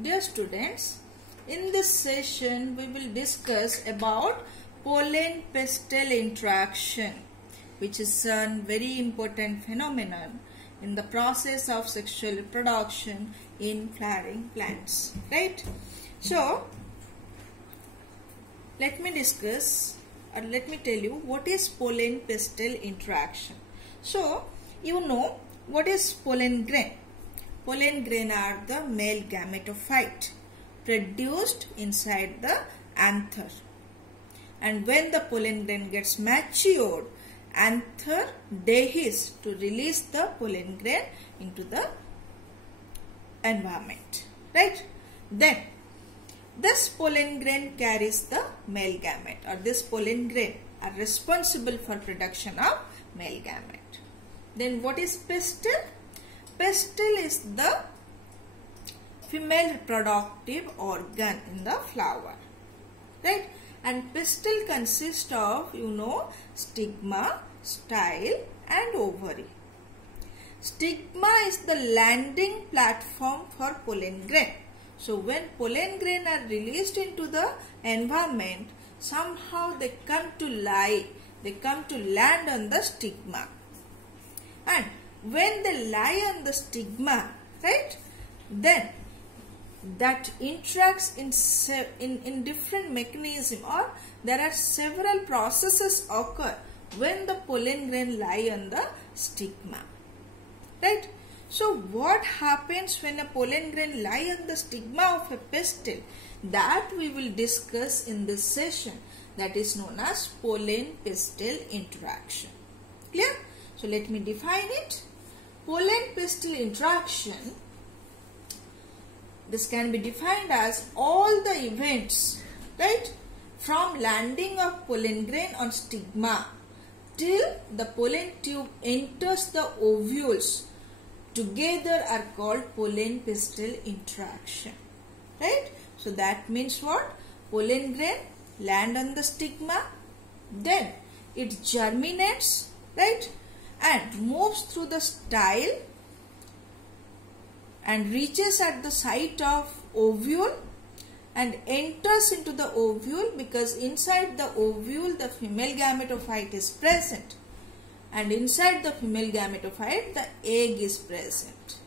Dear students, in this session we will discuss about pollen pistil interaction, which is a very important phenomenon in the process of sexual reproduction in flowering plants, right? So let me discuss or let me tell you what is pollen pistil interaction. So you know what is pollen grain. Pollen grain are the male gametophyte produced inside the anther, and when the pollen grain gets matured, anther dehisces to release the pollen grain into the environment, right? Then this pollen grain carries the male gamete, or this pollen grain are responsible for production of male gamete. Then what is pistil? Pistil is the female reproductive organ in the flower, right? And pistil consists of, stigma, style and ovary. Stigma is the landing platform for pollen grain. So when pollen grain are released into the environment, somehow they come to land on the stigma. And when they lie on the stigma, right, then that interacts in different mechanism, or there are several processes occur when the pollen grain lie on the stigma, right? So what happens when a pollen grain lie on the stigma of a pistil, that we will discuss in this session, that is known as pollen pistil interaction. Clear? So let me define it. Pollen pistil interaction, this can be defined as all the events, right, from landing of pollen grain on stigma till the pollen tube enters the ovules together are called pollen pistil interaction, right? So that means what? Pollen grain land on the stigma, then it germinates, right, and moves through the style and reaches at the site of ovule and enters into the ovule, because inside the ovule the female gametophyte is present, and inside the female gametophyte the egg is present.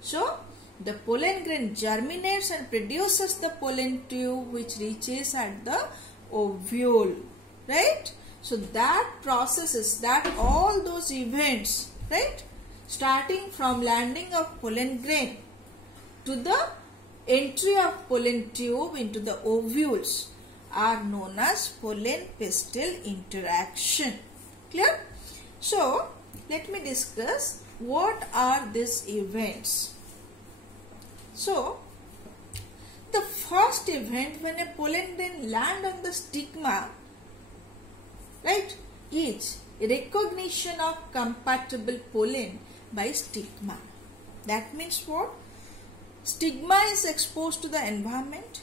So the pollen grain germinates and produces the pollen tube which reaches at the ovule, right? So that process is that all those events, right, starting from landing of pollen grain to the entry of pollen tube into the ovules are known as pollen pistil interaction. Clear? So let me discuss what are these events. So the first event when a pollen grain land on the stigma, right, is recognition of compatible pollen by stigma. That means what? Stigma is exposed to the environment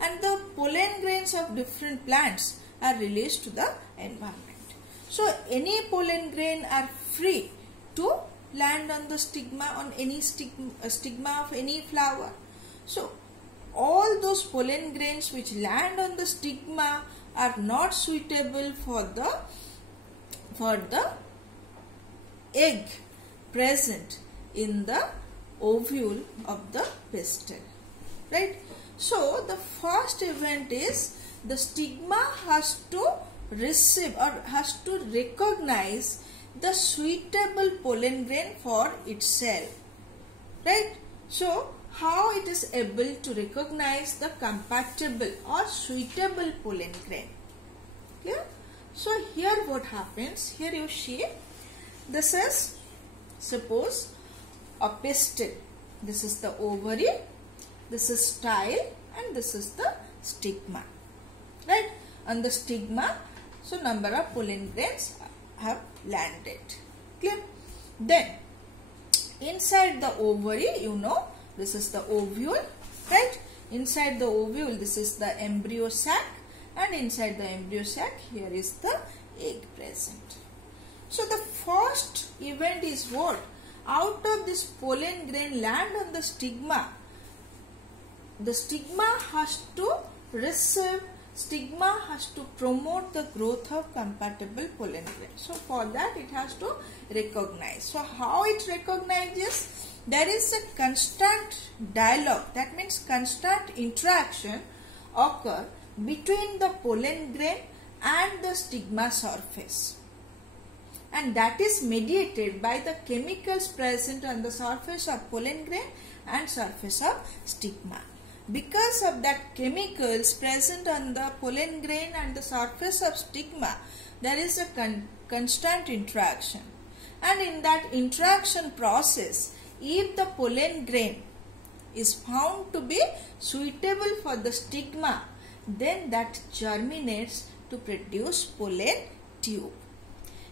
and the pollen grains of different plants are released to the environment. So any pollen grain are free to land on the stigma, on any stigma of any flower. So all those pollen grains which land on the stigma are not suitable for the egg present in the ovule of the pistil, right? So the first event is the stigma has to receive or has to recognize the suitable pollen grain for itself, right? So how it is able to recognize the compatible or suitable pollen grain? Clear? So here what happens, here you see, this is, suppose, a pistil. This is the ovary, this is style, and this is the stigma, right? On the stigma, so number of pollen grains have landed. Clear? Then inside the ovary, this is the ovule, right? Inside the ovule, this is the embryo sac, and inside the embryo sac, here is the egg present. So the first event is what? Out of this pollen grain land on the stigma, the stigma has to receive, stigma has to promote the growth of compatible pollen grain. So for that it has to recognize. So how it recognizes? There is a constant dialogue, that means constant interaction occur between the pollen grain and the stigma surface, and that is mediated by the chemicals present on the surface of pollen grain and surface of stigma. Because of that chemicals present on the pollen grain and the surface of stigma, there is a constant interaction, and in that interaction process, if the pollen grain is found to be suitable for the stigma, then that germinates to produce pollen tube.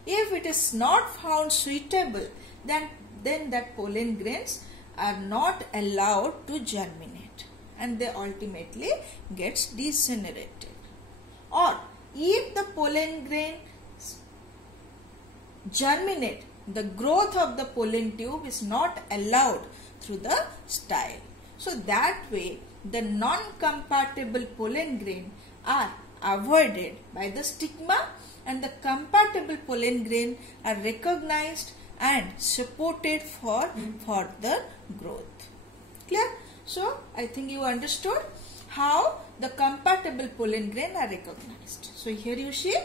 If it is not found suitable, then that pollen grains are not allowed to germinate, and they ultimately gets degenerated. Or if the pollen grain germinate, the growth of the pollen tube is not allowed through the style. So that way the non-compatible pollen grain are avoided by the stigma, and the compatible pollen grain are recognized and supported for further growth. Clear? So I think you understood how the compatible pollen grain are recognized. So here you see,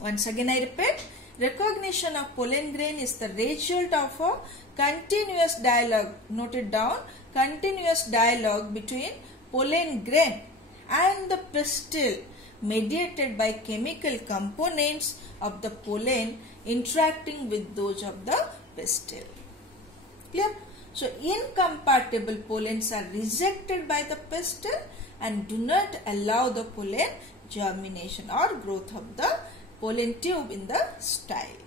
once again I repeat, recognition of pollen grain is the result of a continuous dialogue, note it down, continuous dialogue between pollen grain and the pistil, mediated by chemical components of the pollen interacting with those of the pistil. Clear? So incompatible pollens are rejected by the pistil and do not allow the pollen germination or growth of the pollen tube in the style.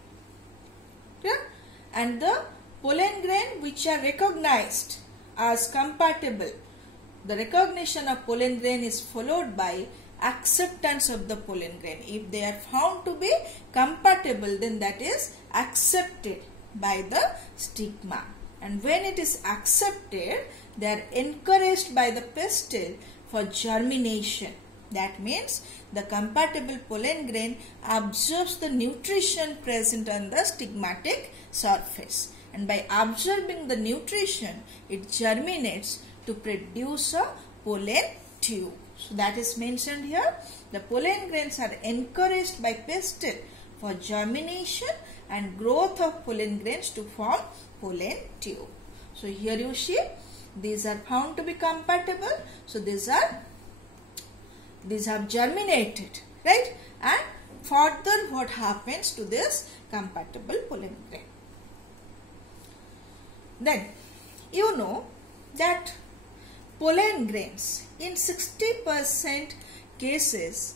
Clear? And the pollen grain which are recognized as compatible, the recognition of pollen grain is followed by acceptance of the pollen grain. If they are found to be compatible, then that is accepted by the stigma, and when it is accepted, they are encouraged by the pistil for germination. That means the compatible pollen grain absorbs the nutrition present on the stigmatic surface, and by absorbing the nutrition, it germinates to produce a pollen tube. So that is mentioned here. The pollen grains are encouraged by pistil for germination and growth of pollen grains to form pollen tube. So here you see, these are found to be compatible. So these have germinated, right? And further what happens to this compatible pollen grain? Then you know that pollen grains in 60% cases,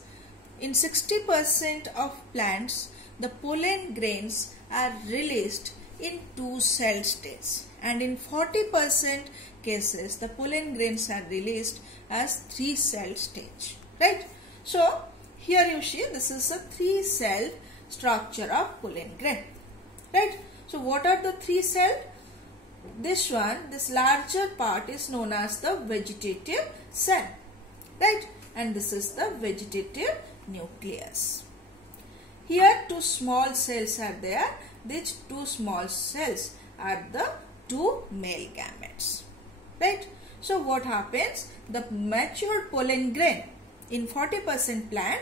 in 60% of plants, the pollen grains are released in 2 cell stage, and in 40% cases the pollen grains are released as 3 cell stage, right? So here you see, this is a 3 cell structure of pollen grain, right? So what are the 3 cell? This one, this larger part is known as the vegetative cell, right? And this is the vegetative nucleus. Here 2 small cells are there. These 2 small cells are the 2 male gametes, right? So what happens? The mature pollen grain in 40% plant,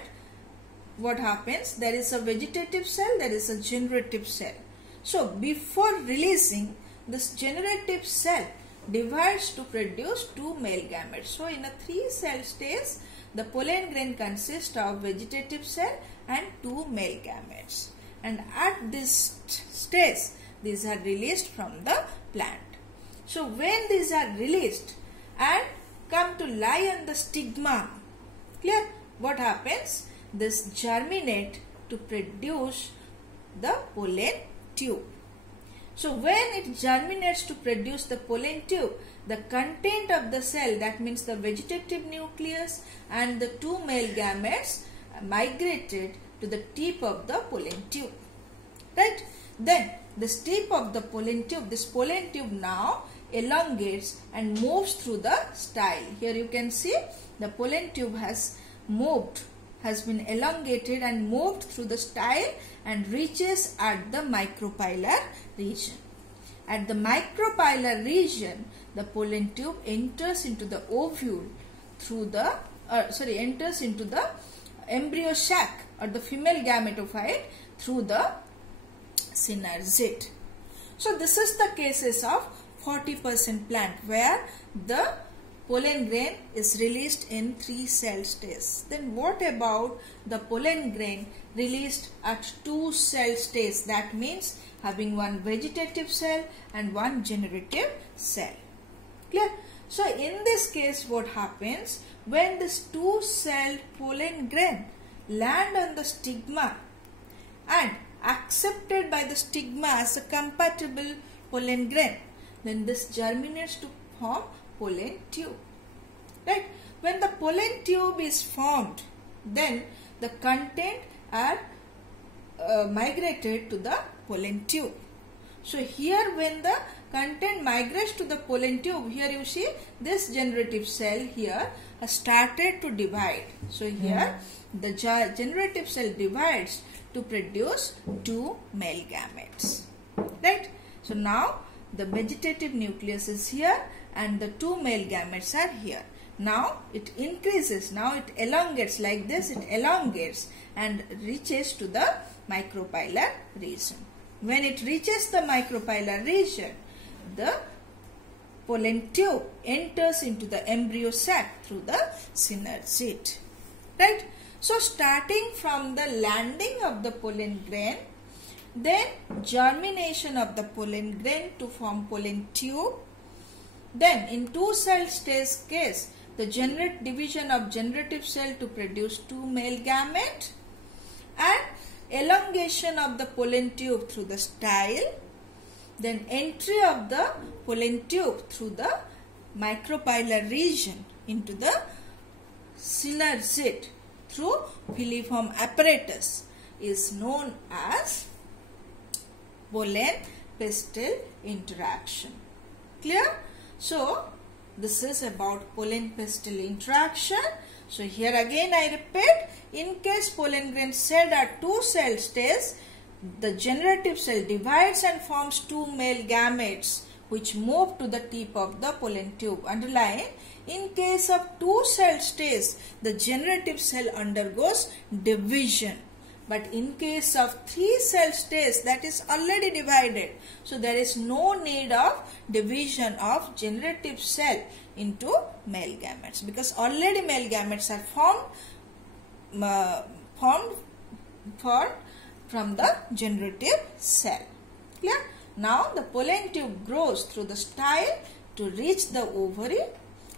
what happens? There is a vegetative cell, there is a generative cell. So before releasing, this generative cell divides to produce 2 male gametes. So in a 3 cell stage, the pollen grain consists of vegetative cell and 2 male gametes. And at this stage, these are released from the plant. So when these are released and come to lie on the stigma, clear? What happens? This germinate to produce the pollen tube. So when it germinates to produce the pollen tube, the content of the cell, that means the vegetative nucleus and the 2 male gametes, migrated to the tip of the pollen tube, right? Then this tip of the pollen tube, this pollen tube now elongates and moves through the style. Here you can see the pollen tube has been elongated and moved through the style and reaches at the micropylar region. At the micropylar region, the pollen tube enters into the ovule through the enters into the embryo sac or the female gametophyte through the synerzid. So this is the cases of 40% plant where the pollen grain is released in 3 cell stage. Then what about the pollen grain released at 2 cell stage? That means having one vegetative cell and one generative cell. Clear? So in this case what happens, when this 2 cell pollen grain land on the stigma and accepted by the stigma as a compatible pollen grain, then this germinates to form pollen tube. Right? When the pollen tube is formed, then the content are migrated to the pollen tube. So here when the content migrates to the pollen tube, here you see this generative cell here has started to divide. So here the generative cell divides to produce 2 male gametes. Right? So now the vegetative nucleus is here and the 2 male gametes are here. Now it increases, now it elongates like this, it elongates and reaches to the micropylar region. When it reaches the micropylar region, the pollen tube enters into the embryo sac through the synerzid. Right? So starting from the landing of the pollen grain, then germination of the pollen grain to form pollen tube, then in 2 cell stage case, the division of generative cell to produce 2 male gamete and elongation of the pollen tube through the style, then entry of the pollen tube through the micropylar region into the synerzid through filiform apparatus is known as pollen pistil interaction. Clear? So this is about pollen pistil interaction. So here again I repeat, in case pollen grain cell at 2 cell stage, the generative cell divides and forms 2 male gametes which move to the tip of the pollen tube. Underline, in case of 2 cell stage, the generative cell undergoes division. But in case of 3 cell stage, that is already divided. So there is no need of division of generative cell into male gametes because already male gametes are formed from the generative cell. Clear? Now the pollen tube grows through the style to reach the ovary.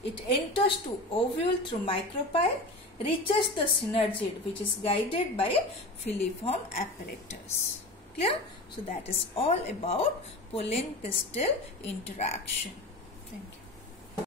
It enters to ovule through micropyle, reaches the synerzid which is guided by filiform apparatus. Clear? So that is all about pollen pistil interaction. Thank you.